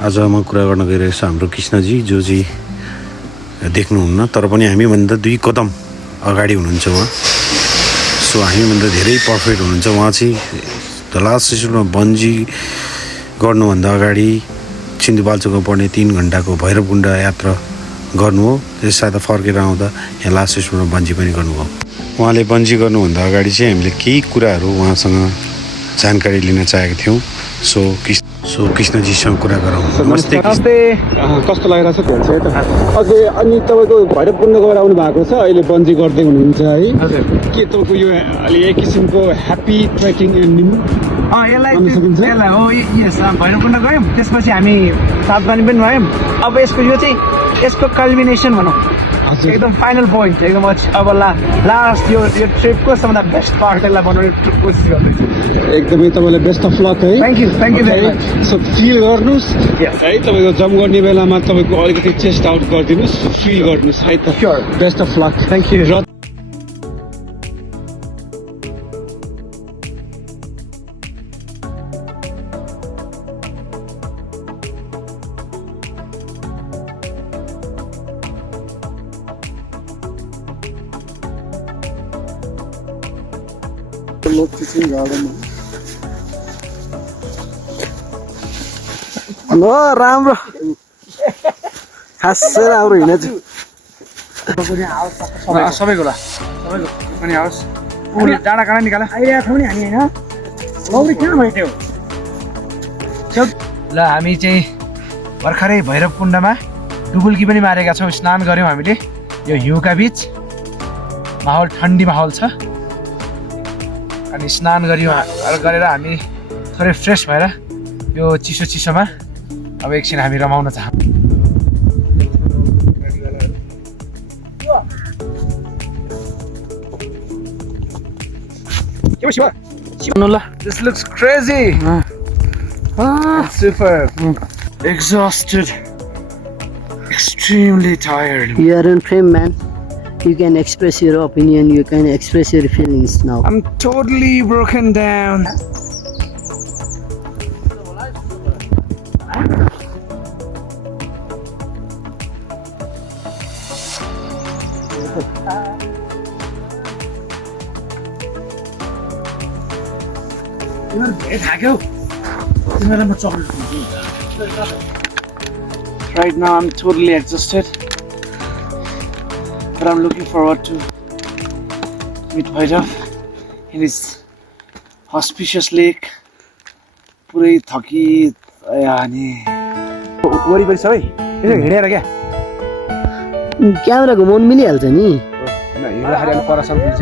आज म कुरा गर्न गइरहेको छु हाम्रो कृष्णजी जो चाहिँ देख्नुहुन्न तर पनि हामीभन्दा 2 कदम अगाडि हुनुहुन्छ उहाँ। सो हामीभन्दा धेरै पर्फेक्ट हुनुहुन्छ उहाँ चाहिँ। द लास्ट सेसनमा बन्जी गर्नुभन्दा अगाडि सिन्धुपाल्चोकमा पर्ने 3 घन्टाको भैरवकुण्ड यात्रा गर्नु हो। त्यस साथ फर्केर आउँदा यहाँ लास्ट सेसनमा बन्जी पनि गर्नुभयो। उहाँले बन्जी गर्नुभन्दा अगाडि चाहिँ हामीले केही कुराहरू उहाँसँग जानकारी लिन चाहेका थियौँ। सो कृष्णजीसँग कुरा गरौँ। नमस्ते। कस्तो लागिरहेछ त्यो चाहिँ त अझै अनि तपाईँको भैरवकुण्ड गएर आउनु भएको छ अहिले बन्जी गर्दै हुनुहुन्छ है। हजुर के तपाईँको यो अलि एक किसिमको ह्याप्पी ट्रेकिङ एन्डिङ यसलाई हो यस भैरवकुण्ड गयौँ त्यसपछि हामी सातबानी पनि गयौँ। अब यसको कल्बिनेसन भनौँ एकदम फाइनल पोइन्ट एकदम अब लास्ट यो ट्रिपको सबभन्दा बेस्ट पार्ट यसलाई बनाउने कोसिस गर्दैछु। एकदमै तपाईँलाई बेस्ट अफ लक है। Thank you very much. So feel गर्नुहोस् है तपाईँको जम्प गर्ने बेलामा तपाईँको अलिकति चेस्ट आउट गरिदिनुहोस् फिल गर्नुहोस् है त। Sure best of lock. Thank you. ल राम्रो खासै राम्रो हिँडेछु सबैको पनि आओस् डाँडा काँडा निकाल आइरहेको थियौँ नि हामी होइन लौरी कहाँ भेट्यौ ल हामी चाहिँ भर्खरै भैरवकुण्डमा डुबुल्की पनि मारेका छौँ। स्नान गऱ्यौँ हामीले यो हिउँका बिच माहौल ठन्डी माहौल छ अनि स्नान गरेर हामी थोरै फ्रेस भएर यो चिसोमा अब एकछिन हामी रमाउन चाहन्छौँ। This looks crazy. Super. Exhausted. Extremely tired. You are in frame, man. You can express your opinion, you can express your feelings now. I'm totally broken down. Right now I'm totally exhausted, but I'm looking forward to meet Bhairav in his auspicious lake. पुरै थकित अनि वरिपरि सबै यसो हिँडेर क्या camera घुमाउनु मिलिहाल्छ नि। हिँड्दाखेरि अलिक परसम्म मिल्छ।